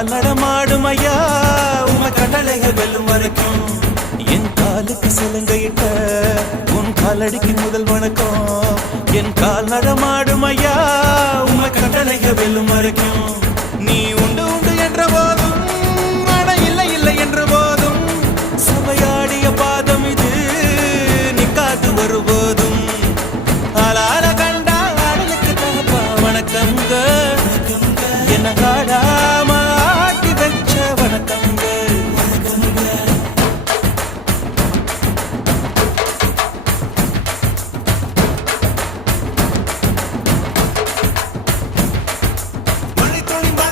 கால் நடமாடும் ஐயா உமை கட்டளைகள் வெல்லும் வரைக்கும் என் காலுக்கு சிலங்கையிட்ட உன் காலடிக்கு முதல் வணக்கம் என் கால் நடமாடும் ஐயா உமை கட்டளைகள் வெல்லும் வரைக்கும் நீ உண்டு உண்டு என்ற போதும் ஆனா இல்லை இல்லை என்ற போதும் சபையாடிய பாதம் இது நிக்காது வருபோதும் ஆளால கண்டா ஆடலுக்கு தகப்பா வணக்கங்க என்ன காடா